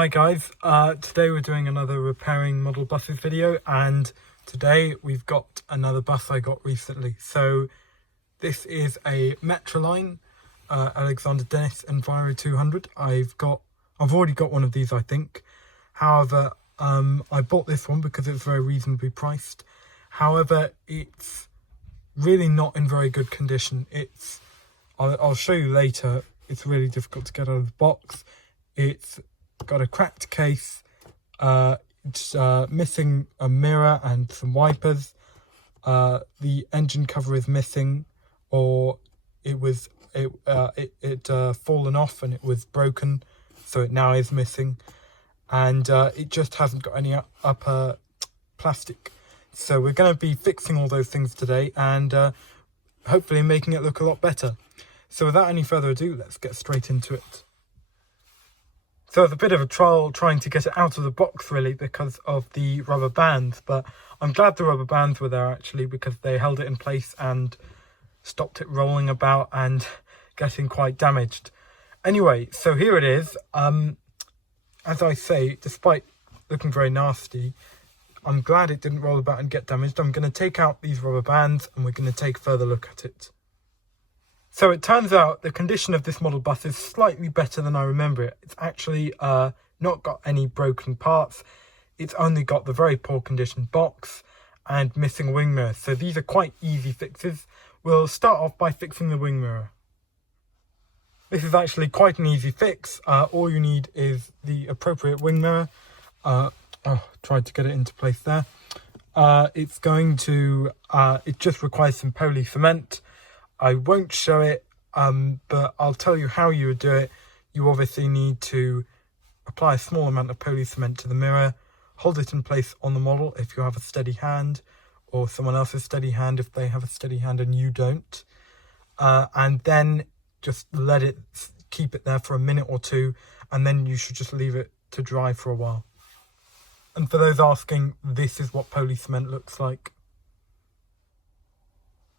Hi guys, today we're doing another repairing model buses video, and today we've got another bus I got recently. So this is a Metroline Alexander Dennis Enviro200. I've already got one of these, I think. However, I bought this one because it's very reasonably priced. However, it's really not in very good condition. I'll show you later. It's really difficult to get out of the box. It's got a cracked case, it's missing a mirror and some wipers. The engine cover is missing, or it fallen off and it was broken, so it now is missing, and it just hasn't got any upper plastic. So we're going to be fixing all those things today and hopefully making it look a lot better. So without any further ado, let's get straight into it. So it's a bit of a trial trying to get it out of the box, really, because of the rubber bands. But I'm glad the rubber bands were there, actually, because they held it in place and stopped it rolling about and getting quite damaged. Anyway, so here it is. As I say, despite looking very nasty, I'm glad it didn't roll about and get damaged. I'm going to take out these rubber bands and we're going to take a further look at it. So it turns out the condition of this model bus is slightly better than I remember it. It's actually not got any broken parts. It's only got the very poor condition box and missing wing mirror. So these are quite easy fixes. We'll start off by fixing the wing mirror. This is actually quite an easy fix. All you need is the appropriate wing mirror. Tried to get it into place there. It just requires some poly cement. I won't show it, but I'll tell you how you would do it. You obviously need to apply a small amount of poly cement to the mirror, hold it in place on the model if you have a steady hand, or someone else's steady hand if they have a steady hand and you don't, and then just keep it there for a minute or two, and then you should just leave it to dry for a while. And for those asking, this is what poly cement looks like.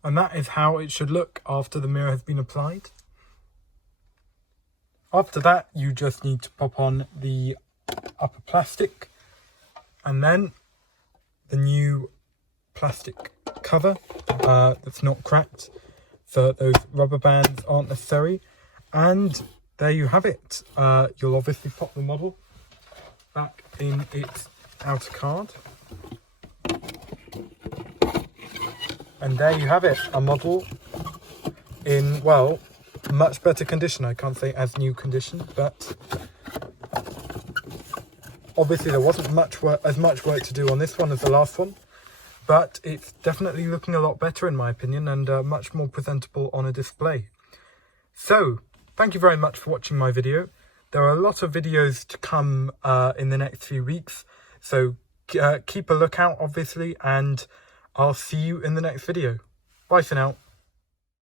And that is how it should look after the mirror has been applied. After that, you just need to pop on the upper plastic and then the new plastic cover that's not cracked, so those rubber bands aren't necessary. And there you have it. You'll obviously pop the model back in its outer card. And there you have it, a model in, well, much better condition. I can't say as new condition, but obviously there wasn't as much work to do on this one as the last one, but it's definitely looking a lot better in my opinion, and much more presentable on a display. So, thank you very much for watching my video. There are a lot of videos to come in the next few weeks, so keep a lookout, obviously, and I'll see you in the next video. Bye for now.